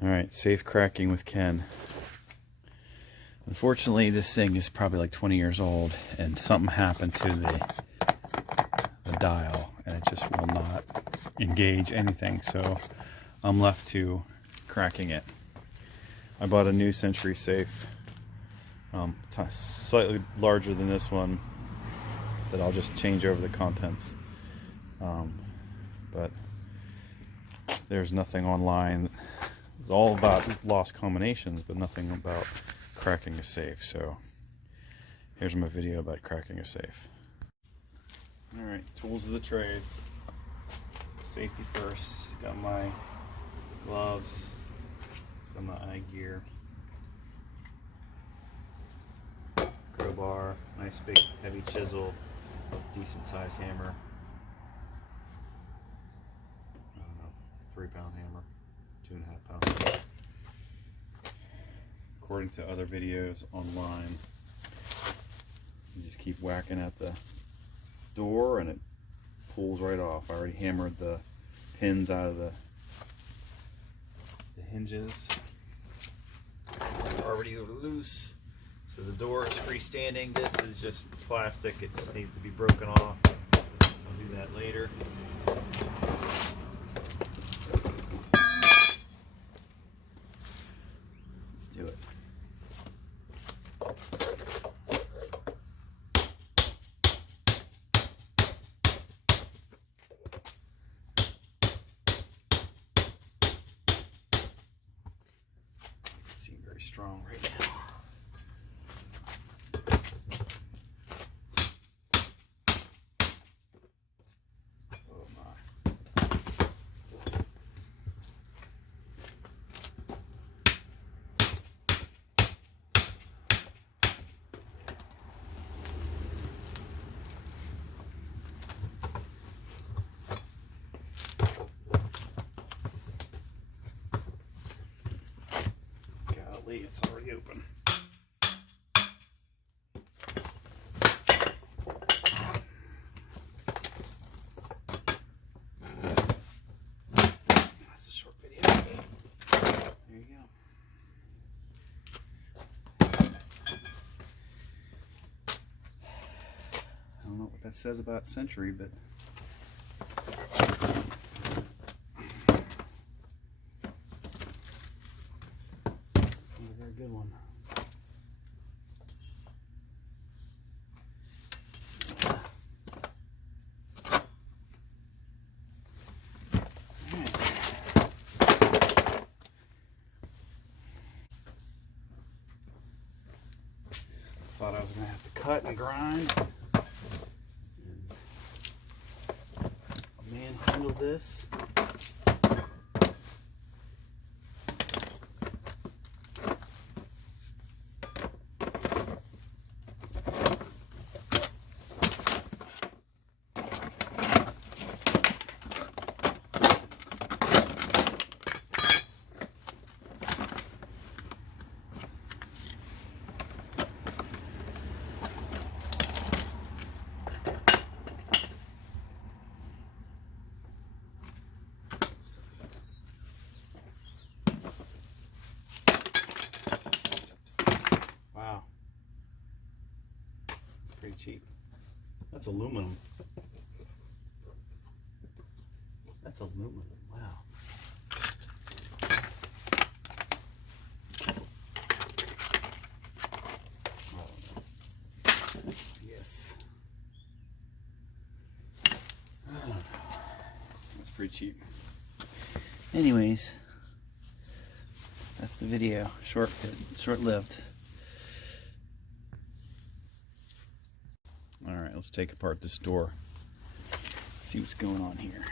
Alright, safe cracking with Ken. Unfortunately, this thing is probably like 20 years old, and something happened to the dial, and it just will not engage anything, so I'm left to cracking it. I bought a new Sentry safe, slightly larger than this one, that I'll just change over the contents. But there's nothing online. It's all about lost combinations, but nothing about cracking a safe. So here's my video about cracking a safe. Alright, tools of the trade. Safety first. Got my gloves, got my eye gear, crowbar, nice big heavy chisel, decent size hammer. I don't know, 3-pound hammer, 2.5 pound. According to other videos online, you just keep whacking at the door and it pulls right off. I already hammered the pins out of the hinges. They're already loose, so the door is freestanding. This is just plastic, it just needs to be broken off. I'll do that later. Let's do it. Very strong right now. Oh my. It's already open. That's a short video. There you go. I don't know what that says about Sentry, but good one. Thought I was going to have to cut and grind and manhandle this. Pretty cheap. That's aluminum. That's aluminum. Wow. Yes. That's pretty cheap. Anyways, that's the video. Short-lived. Alright, let's take apart this door. See what's going on here.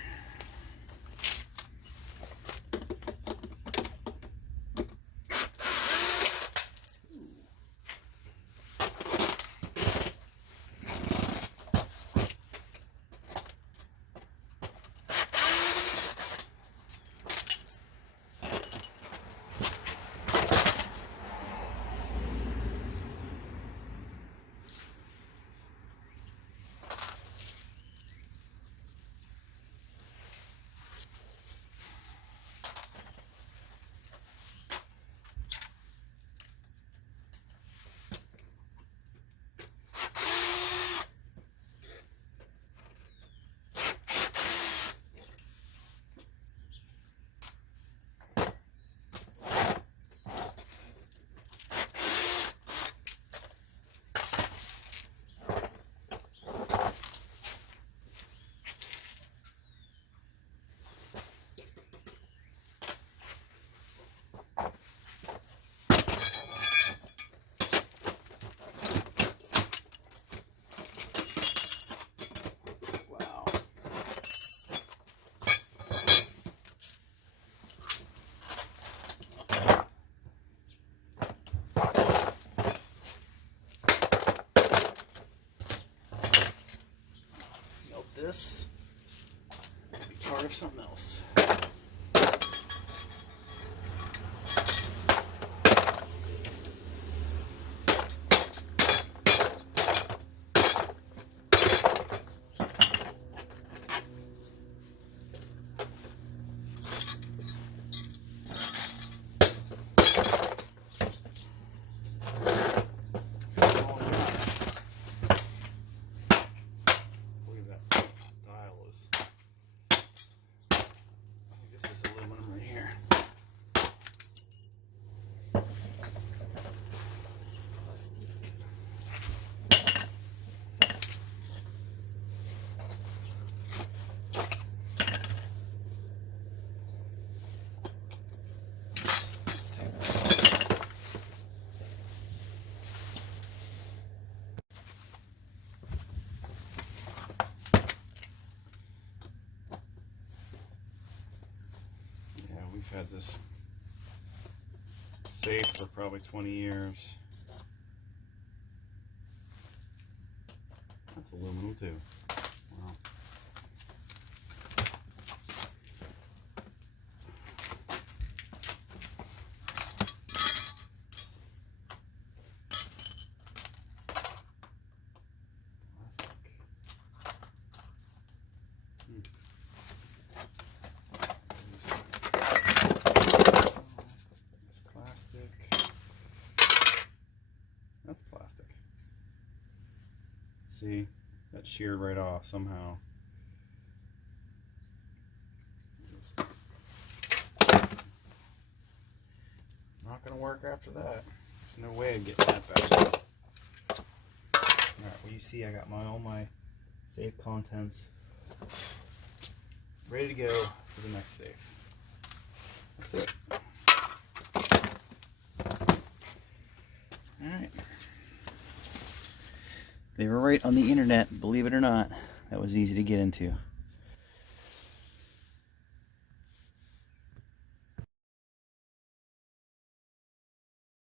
this and be part of something else. We've had this safe for probably 20 years. That's aluminum too. Wow. That's plastic. See, that sheared right off somehow. Not gonna work after that. There's no way of getting that back. Alright, well you see I got all my safe contents ready to go for the next safe. That's it. Alright. They were right on the internet, believe it or not. That was easy to get into.